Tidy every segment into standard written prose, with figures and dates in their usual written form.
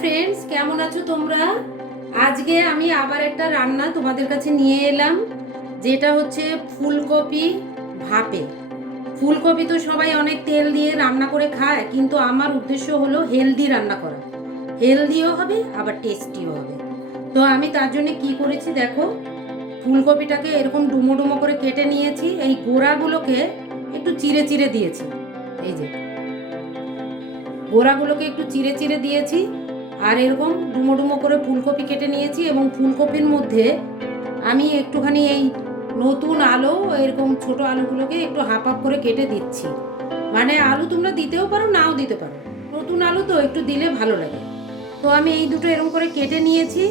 Friends, কেমন আছো তোমরা? আজকে আমি আবার একটা রান্না তোমাদের কাছে নিয়ে এলাম, যেটা হচ্ছে ফুলকপি ভাপে। ফুলকপি তো সবাই অনেক তেল দিয়ে রান্না করে খায়, কিন্তু আমার উদ্দেশ্য হলো হেলদি রান্না করা। হেলদিও হবে আবার টেস্টিও হবে। তো আমি তার জন্য কি করেছি দেখো, ফুলকপিটাকে এরকম ডুমো ডুমো করে কেটে নিয়েছি। এই গোড়াগুলোকে একটু চিড়ে চিড়ে দিয়েছি। এই যে গোড়াগুলোকে একটু চিড়ে চিড়ে দিয়েছি, আর এরকম ডুমো ডুমো করে ফুলকপি কেটে নিয়েছি। এবং ফুলকপির মধ্যে আমি একটুখানি এই নতুন আলু, এরকম ছোট আলুগুলোকে একটু হাফ হাফ করে কেটে দিচ্ছি। মানে আলু তোমরা দিতেও পারো, নাও দিতে পারো, নতুন আলু তো একটু দিলে ভালো লাগে। তো আমি এই দুটো এরকম করে কেটে নিয়েছি।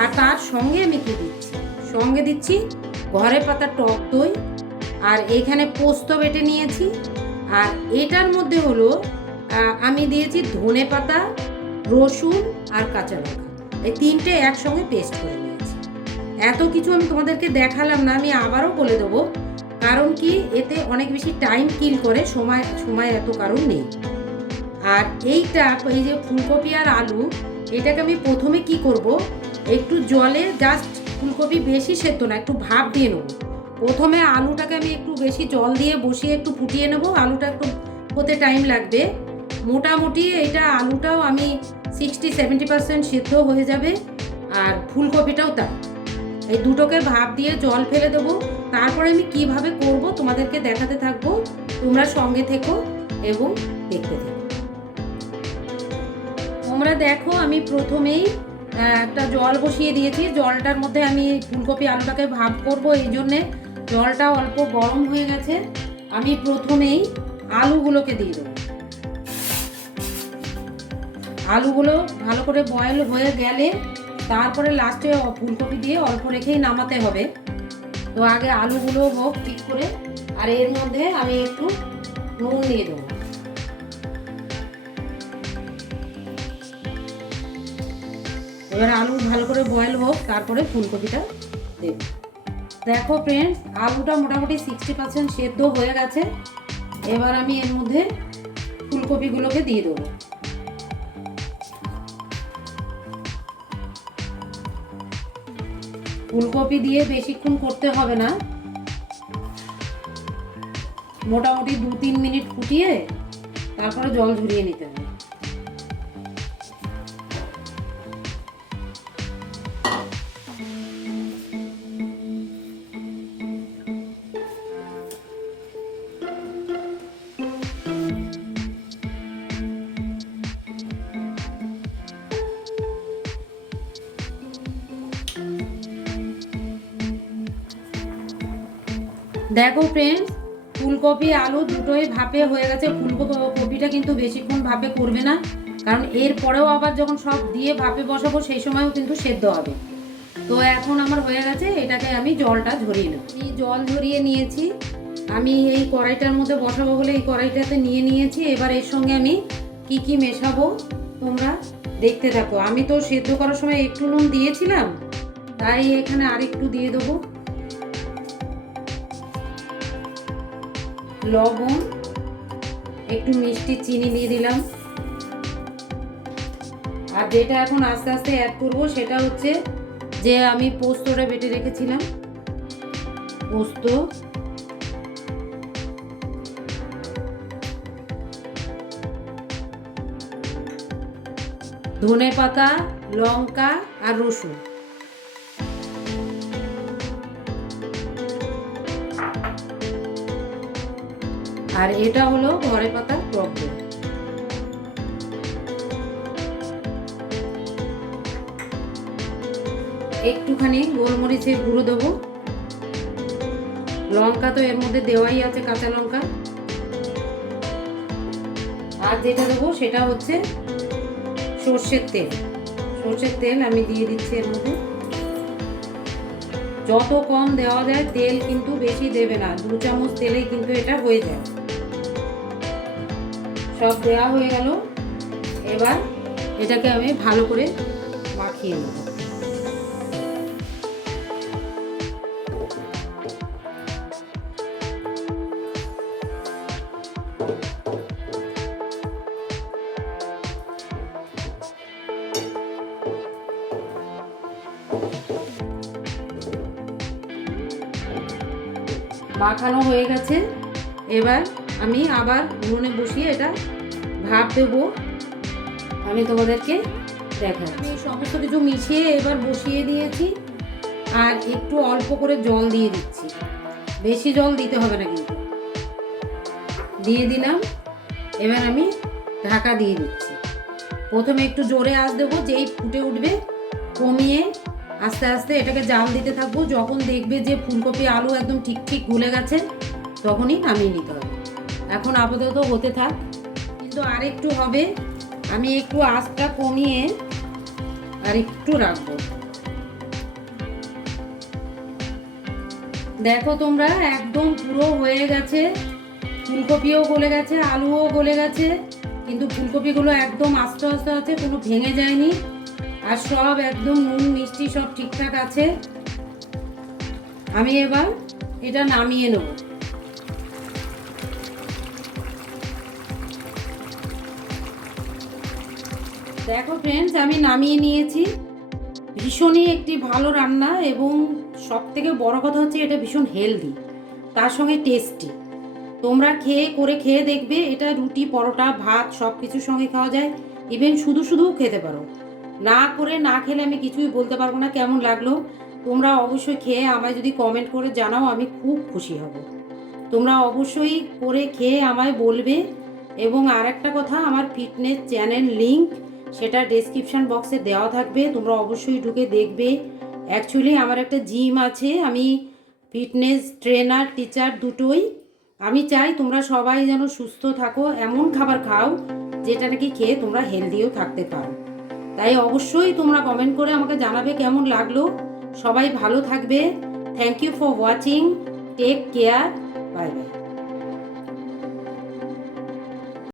আর তার সঙ্গে আমি কি দিচ্ছি, সঙ্গে দিচ্ছি ঘরে পাতা টক দই, আর এখানে পোস্ত বেটে নিয়েছি। আর এটার মধ্যে হলো আমি দিয়েছি ধনে পাতা, রসুন আর কাঁচা লঙ্কা, এই তিনটে একসঙ্গে পেস্ট করে নিয়েছি। এত কিছু আমি তোমাদেরকে দেখালাম না, আমি আবারও বলে দেবো, কারণ কি এতে অনেক বেশি টাইম কিল করে, সময় এত কারণ নেই। আর এইটা এই যে ফুলকপি আর আলু, এটাকে আমি প্রথমে কি করব, একটু জলে জাস্ট, ফুলকপি বেশি সেদ্ধ না, একটু ভাপ দিয়ে নেবো। প্রথমে আলুটাকে আমি একটু বেশি জল দিয়ে বসিয়ে একটু ফুটিয়ে নেব। আলুটা একটু হতে টাইম লাগবে, মোটামুটি এটা আলুটাও আমি 60-70% সেদ্ধ হয়ে যাবে, আর ফুলকপিটাও তাই। এই দুটোকে ভাপ দিয়ে জল ফেলে দেবো। তারপরে আমি কিভাবে করব তোমাদেরকে দেখাতে থাকবো, তোমরা সঙ্গে থেকো এবং দেখতে থাকো। তোমরা দেখো, আমি প্রথমেই একটা জল বসিয়ে দিয়েছি। জলটার মধ্যে আমি ফুলকপি আলুটাকে ভাপ করব, এই জন্যে জলটা অল্প গরম হয়ে গেছে। আমি প্রথমেই আলুগুলোকে দিয়ে দেবো। আলুগুলো ভালো করে বয়েল হয়ে গেলে তারপরে লাস্টে ফুলকপি দিয়ে অল্প রেখেই নামাতে হবে। তো আগে আলুগুলো হোক ঠিক করে, আর এর মধ্যে আমি একটু নুন দিয়ে দেবো। এবার আলু ভালো করে বয়েল হোক, তারপরে ফুলকপিটা দেব। দেখো ফ্রেন্ডস, আলুটা মোটামুটি 60% সেদ্ধ হয়ে গেছে। এবার আমি এর মধ্যে ফুলকপিগুলোকে দিয়ে দেবো। ফুলকপি দিয়ে বেশিক্ষণ করতে হবে না, মোটামুটি 2-3 মিনিট ফুটিয়ে তারপরে জল ঝরিয়ে নিতে হবে। দেখো ফ্রেন্ডস, ফুলকপি আলু দুটোই ভাপে হয়ে গেছে। ফুলকপিটা কিন্তু বেশিক্ষণ ভাপে করবে না, কারণ এর পরেও আবার যখন সব দিয়ে ভাপে বসাবো সেই সময়ও কিন্তু সেদ্ধ হবে। তো এখন আমার হয়ে গেছে, এটাকে আমি জলটা ঝরিয়ে নেব। এই জল ঝরিয়ে নিয়েছি, আমি এই কড়াইটার মধ্যে বসাবো বলে এই কড়াইটাতে নিয়ে নিয়েছি। এবার এর সঙ্গে আমি কি কি মেশাবো তোমরা দেখতে থাকো। আমি তো সেদ্ধ করার সময় একটু নুন দিয়েছিলাম, তাই এখানে আরেকটু দিয়ে দেবো। লবণ, একটু মিষ্টি চিনি দিয়ে দিলাম। আর যেটা এখন আস্তে আস্তে অ্যাড করবো সেটা হচ্ছে যে আমি পোস্তটা বেটে রেখেছিলাম, পোস্ত, ধনে পাতা, লঙ্কা আর রসুন। আর এটা হলো ঘরে পাতা টক দই। একটুখানি গোলমরিচের গুঁড়ো দেবো। লঙ্কা তো এর মধ্যে দেওয়াই আছে, কাঁচা লঙ্কা। আর যেটা দেবো সেটা হচ্ছে সর্ষের তেল। সর্ষের তেল আমি দিয়ে দিচ্ছি এর মধ্যে। যত কম দেওয়া যায় তেল, কিন্তু বেশি দেবে না, 2 চামচ তেলেই কিন্তু এটা হয়ে যায়। সব দেওয়া হয়ে গেল। এবার এটাকে আমি ভালো করে মাখিয়ে নেব। মাখানো হয়ে গেছে। এবার আমি আবার উনুনে বসিয়ে এটা ভাপ দেবো। আমি তোমাদেরকে দেখাচ্ছি। আমি সমস্ত কিছু মিশিয়ে এবার বসিয়ে দিয়েছি, আর একটু অল্প করে জল দিয়ে দিচ্ছি, বেশি জল দিতে হবে না কিন্তু। দিয়ে দিলাম। এবার আমি ঢাকা দিয়ে দিচ্ছি। প্রথমে একটু জোরে আঁচ দেবো, যেই ফুটে উঠবে কমিয়ে আস্তে আস্তে এটাকে জাল দিতে থাকবো। যখন দেখবে যে ফুলকপি আলু একদম ঠিক ঠিক গলে গেছে তখনই নামিয়ে নিতে হবে। এখন আপাতত হতে থাক, কিন্তু আর একটু হবে। আমি একটু আঁচটা কমিয়ে আর একটু রাখবো। দেখো তোমরা, একদম পুরো হয়ে গেছে। ফুলকপিও গলে গেছে, আলুও গলে গেছে, কিন্তু ফুলকপিগুলো একদম আস্তে আস্তে আছে, কোনো ভেঙে যায়নি, আর সব একদম নুন মিষ্টি সব ঠিকঠাক আছে। আমি এবার এটা নামিয়ে নেব। দেখো ফ্রেন্ডস, আমি নামিয়ে নিয়েছি। ভীষণই একটি ভালো রান্না, এবং সব থেকে বড় কথা হচ্ছে এটা ভীষণ হেলদি, তার সঙ্গে টেস্টি। তোমরা খেয়ে দেখবে, এটা রুটি পরোটা ভাত সব কিছুর সঙ্গে খাওয়া যায়। ইভেন শুধু শুধুও খেতে পারো। না খেলে আমি কিছুই বলতে পারবো না কেমন লাগলো। তোমরা অবশ্যই খেয়ে আমায় যদি কমেন্ট করে জানাও, আমি খুব খুশি হব। তোমরা অবশ্যই করে খেয়ে আমায় বলবে। এবং আর একটা কথা, আমার ফিটনেস চ্যানেল লিংক সেটা ডেসক্রিপশান বক্সে দেওয়া থাকবে, তোমরা অবশ্যই ঢুকে দেখবে। অ্যাকচুয়ালি আমার একটা জিম আছে, আমি ফিটনেস ট্রেনার টিচার দুটোই। আমি চাই তোমরা সবাই যেন সুস্থ থাকো, এমন খাবার খাও যেটা নাকি খেয়ে তোমরা হেলদিও থাকতে পারো। তাই অবশ্যই তোমরা কমেন্ট করে আমাকে জানাবে কেমন লাগলো। সবাই ভালো থাকবে। Thank you for watching. Take care. Bye by.